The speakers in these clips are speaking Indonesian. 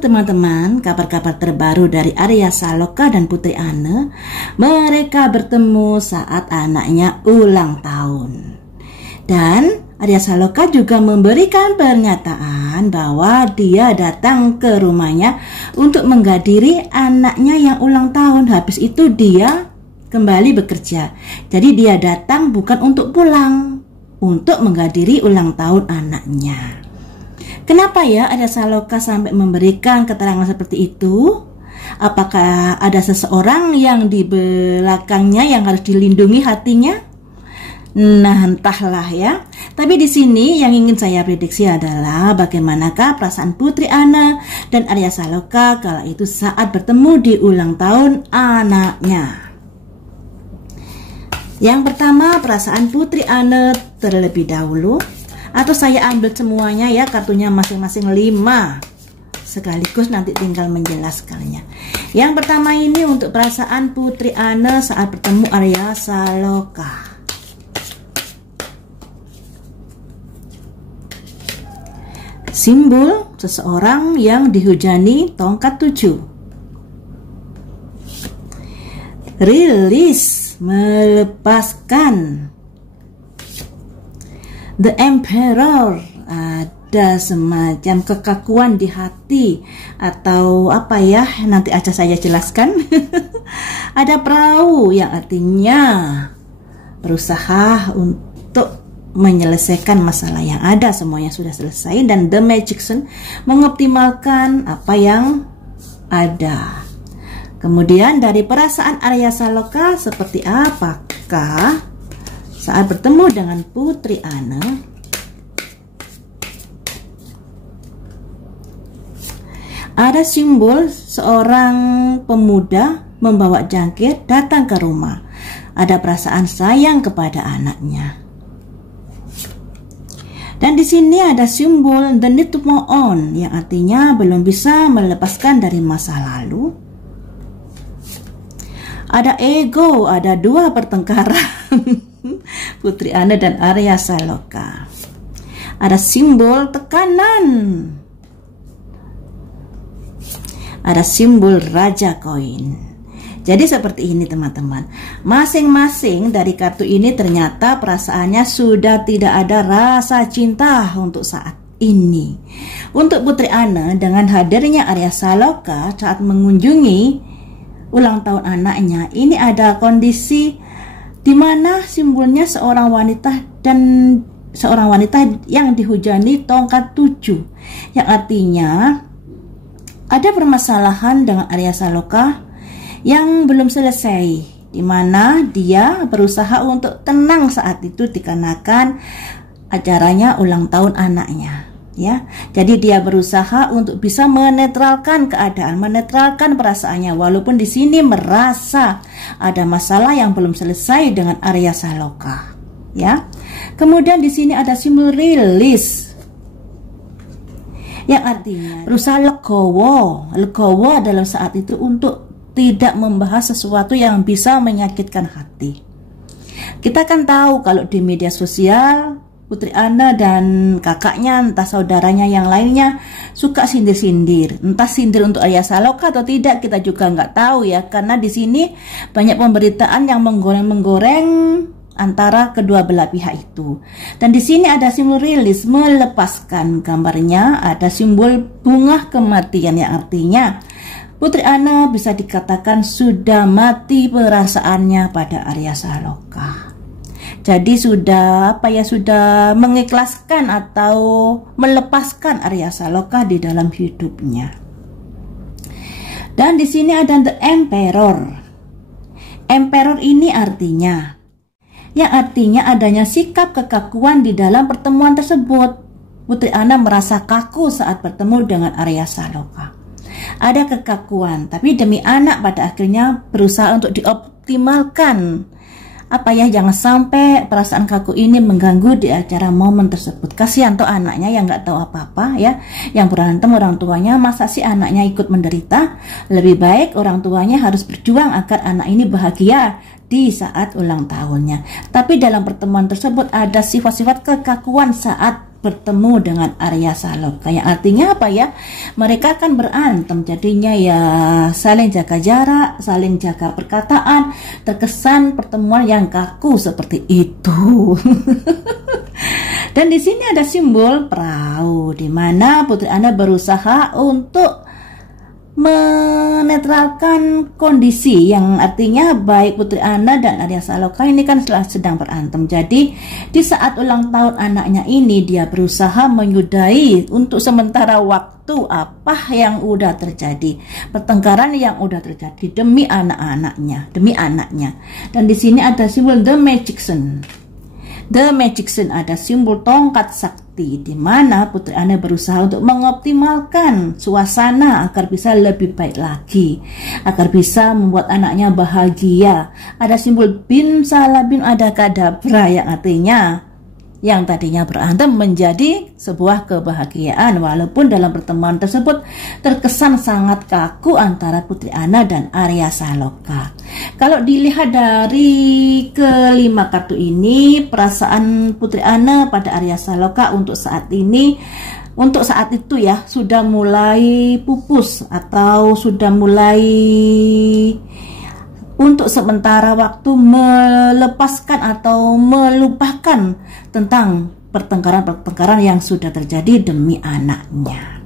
teman-teman, kabar-kabar terbaru dari Arya Saloka dan Putri Anne. Mereka bertemu saat anaknya ulang tahun. Dan Arya Saloka juga memberikan pernyataan bahwa dia datang ke rumahnya untuk menghadiri anaknya yang ulang tahun. Habis itu dia kembali bekerja. Jadi dia datang bukan untuk pulang, untuk menghadiri ulang tahun anaknya. Kenapa ya Arya Saloka sampai memberikan keterangan seperti itu? Apakah ada seseorang yang di belakangnya yang harus dilindungi hatinya? Nah, entahlah ya. Tapi di sini yang ingin saya prediksi adalah bagaimanakah perasaan Putri Anne dan Arya Saloka kala itu saat bertemu di ulang tahun anaknya. Yang pertama, perasaan Putri Anne terlebih dahulu. Atau saya ambil semuanya ya, kartunya masing-masing 5 sekaligus, nanti tinggal menjelaskannya. Yang pertama ini untuk perasaan Putri Anne saat bertemu Arya Saloka. Simbol seseorang yang dihujani tongkat 7. Rilis, melepaskan. The Emperor, ada semacam kekakuan di hati atau apa ya, nanti aja saya jelaskan. Ada perahu yang artinya berusaha untuk menyelesaikan masalah yang ada, semuanya sudah selesai. Dan The Magician, mengoptimalkan apa yang ada. Kemudian dari perasaan Arya Saloka seperti apakah saat bertemu dengan Putri Anne? Ada simbol seorang pemuda membawa jangkir datang ke rumah. Ada perasaan sayang kepada anaknya. Dan di sini ada simbol the need to move on, yang artinya belum bisa melepaskan dari masa lalu. Ada ego, ada 2 pertengkaran. Putri Anne dan Arya Saloka. Ada simbol tekanan. Ada simbol raja koin. Jadi seperti ini teman-teman. Masing-masing dari kartu ini ternyata perasaannya sudah tidak ada rasa cinta untuk saat ini. Untuk Putri Anne, dengan hadirnya Arya Saloka saat mengunjungi ulang tahun anaknya, ini ada kondisi di mana simbolnya seorang wanita dan seorang wanita yang dihujani tongkat 7, yang artinya ada permasalahan dengan Arya Saloka yang belum selesai, di mana dia berusaha untuk tenang saat itu dikarenakan acaranya ulang tahun anaknya. Ya, jadi dia berusaha untuk bisa menetralkan keadaan, menetralkan perasaannya, walaupun di sini merasa ada masalah yang belum selesai dengan Arya Saloka. Ya, kemudian di sini ada simbol rilis, yang artinya berusaha legowo. Legowo dalam saat itu untuk tidak membahas sesuatu yang bisa menyakitkan hati. Kita kan tahu kalau di media sosial Putri Anne dan kakaknya, entah saudaranya yang lainnya, suka sindir-sindir. Entah sindir untuk Arya Saloka atau tidak, kita juga nggak tahu ya. Karena di sini banyak pemberitaan yang menggoreng-menggoreng antara kedua belah pihak itu. Dan di sini ada simbol rilis, melepaskan. Gambarnya ada simbol bunga kematian, yang artinya Putri Anne bisa dikatakan sudah mati perasaannya pada Arya Saloka. Jadi sudah sudah mengikhlaskan atau melepaskan Arya Saloka di dalam hidupnya. Dan di sini ada the Emperor. Emperor ini artinya, yang artinya adanya sikap kekakuan di dalam pertemuan tersebut. Putri Anne merasa kaku saat bertemu dengan Arya Saloka. Ada kekakuan, tapi demi anak pada akhirnya berusaha untuk dioptimalkan. Jangan sampai perasaan kaku ini mengganggu di acara momen tersebut. Kasihan tuh anaknya yang nggak tahu apa-apa ya, yang berantem orang tuanya, masa sih anaknya ikut menderita? Lebih baik orang tuanya harus berjuang agar anak ini bahagia di saat ulang tahunnya. Tapi dalam pertemuan tersebut ada sifat-sifat kekakuan saat bertemu dengan Arya Saloka, yang artinya apa ya, mereka akan berantem, jadinya ya saling jaga jarak, saling jaga perkataan, terkesan pertemuan yang kaku seperti itu. Dan di sini ada simbol perahu, di mana Putri Anne berusaha untuk menetralkan kondisi, yang artinya baik Putri Anne dan Arya Saloka ini kan sedang berantem. Jadi di saat ulang tahun anaknya ini, dia berusaha menyudahi untuk sementara waktu apa yang udah terjadi, pertengkaran yang udah terjadi demi anak-anaknya, demi anaknya. Dan di sini ada simbol The Magician. The Magician ada simbol tongkat sakti, di mana Putri Anne berusaha untuk mengoptimalkan suasana agar bisa lebih baik lagi, agar bisa membuat anaknya bahagia. Ada simbol bin salabin ada kadabra, yang artinya yang tadinya berantem menjadi sebuah kebahagiaan, walaupun dalam pertemuan tersebut terkesan sangat kaku antara Putri Anne dan Arya Saloka. Kalau dilihat dari kelima kartu ini, perasaan Putri Anne pada Arya Saloka untuk saat ini, untuk saat itu ya, sudah mulai pupus atau sudah mulai untuk sementara waktu melepaskan atau melupakan tentang pertengkaran-pertengkaran yang sudah terjadi demi anaknya.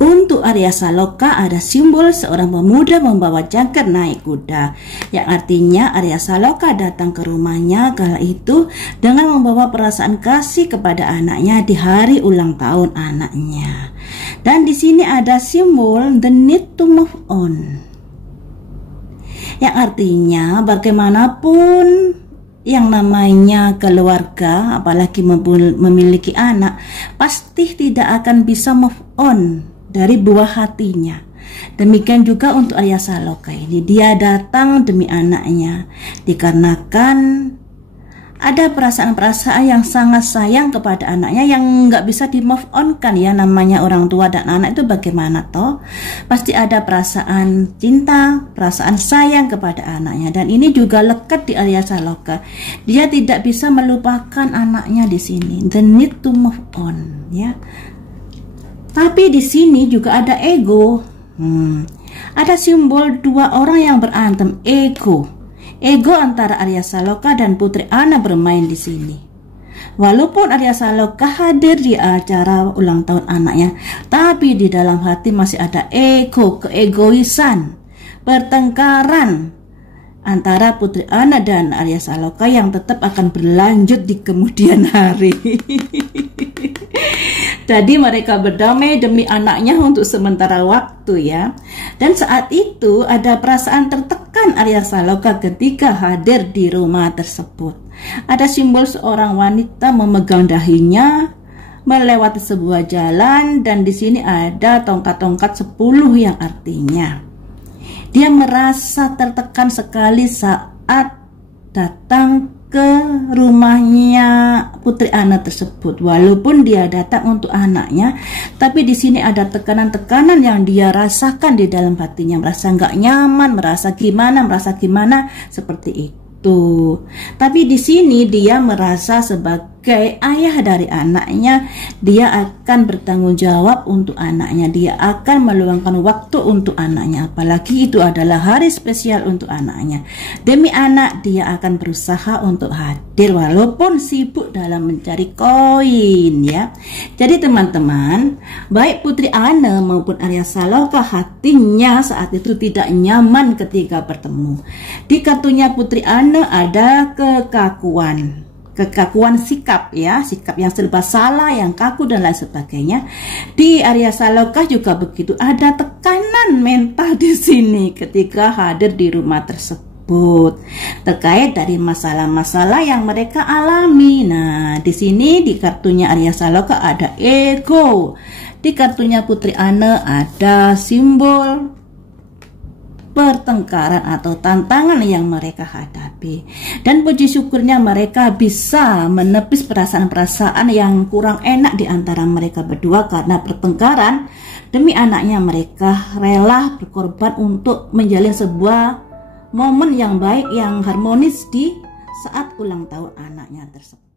Untuk Arya Saloka ada simbol seorang pemuda membawa jangkar naik kuda, yang artinya Arya Saloka datang ke rumahnya kala itu dengan membawa perasaan kasih kepada anaknya di hari ulang tahun anaknya. Dan di sini ada simbol the need to move on, yang artinya bagaimanapun yang namanya keluarga, apalagi memiliki anak, pasti tidak akan bisa move on dari buah hatinya. Demikian juga untuk Arya Saloka ini, dia datang demi anaknya dikarenakan ada perasaan-perasaan yang sangat sayang kepada anaknya yang nggak bisa di move on kan ya, namanya orang tua dan anak itu bagaimana toh, pasti ada perasaan cinta, perasaan sayang kepada anaknya. Dan ini juga lekat di Arya Saloka, dia tidak bisa melupakan anaknya di sini, the need to move on ya. Tapi di sini juga ada ego. Ada simbol dua orang yang berantem, ego. Ego antara Arya Saloka dan Putri Anne bermain di sini. Walaupun Arya Saloka hadir di acara ulang tahun anaknya, tapi di dalam hati masih ada ego, keegoisan, pertengkaran antara Putri Anne dan Arya Saloka yang tetap akan berlanjut di kemudian hari. Jadi mereka berdamai demi anaknya untuk sementara waktu ya. Dan saat itu ada perasaan tertekan Arya Saloka ketika hadir di rumah tersebut. Ada simbol seorang wanita memegang dahinya melewati sebuah jalan, dan di sini ada tongkat-tongkat 10 yang artinya dia merasa tertekan sekali saat datang ke rumahnya Putri Anne tersebut. Walaupun dia datang untuk anaknya, tapi di sini ada tekanan-tekanan yang dia rasakan di dalam hatinya, merasa nggak nyaman, merasa gimana seperti itu. Tapi di sini dia merasa sebagai ayah dari anaknya, dia akan bertanggung jawab untuk anaknya, dia akan meluangkan waktu untuk anaknya, apalagi itu adalah hari spesial untuk anaknya. Demi anak dia akan berusaha untuk hadir walaupun sibuk dalam mencari koin ya. Jadi teman-teman, baik Putri Anne maupun Arya Saloka hatinya saat itu tidak nyaman ketika bertemu. Di kartunya Putri Anne ada kekakuan sikap ya, sikap yang serba salah, yang kaku dan lain sebagainya. Di Arya Saloka juga begitu, ada tekanan mental di sini ketika hadir di rumah tersebut terkait dari masalah-masalah yang mereka alami. Nah, di sini di kartunya Arya Saloka ada ego, di kartunya Putri Anne ada simbol pertengkaran atau tantangan yang mereka hadapi. Dan puji syukurnya mereka bisa menepis perasaan-perasaan yang kurang enak di antara mereka berdua karena pertengkaran. Demi anaknya mereka rela berkorban untuk menjalin sebuah momen yang baik, yang harmonis di saat ulang tahun anaknya tersebut.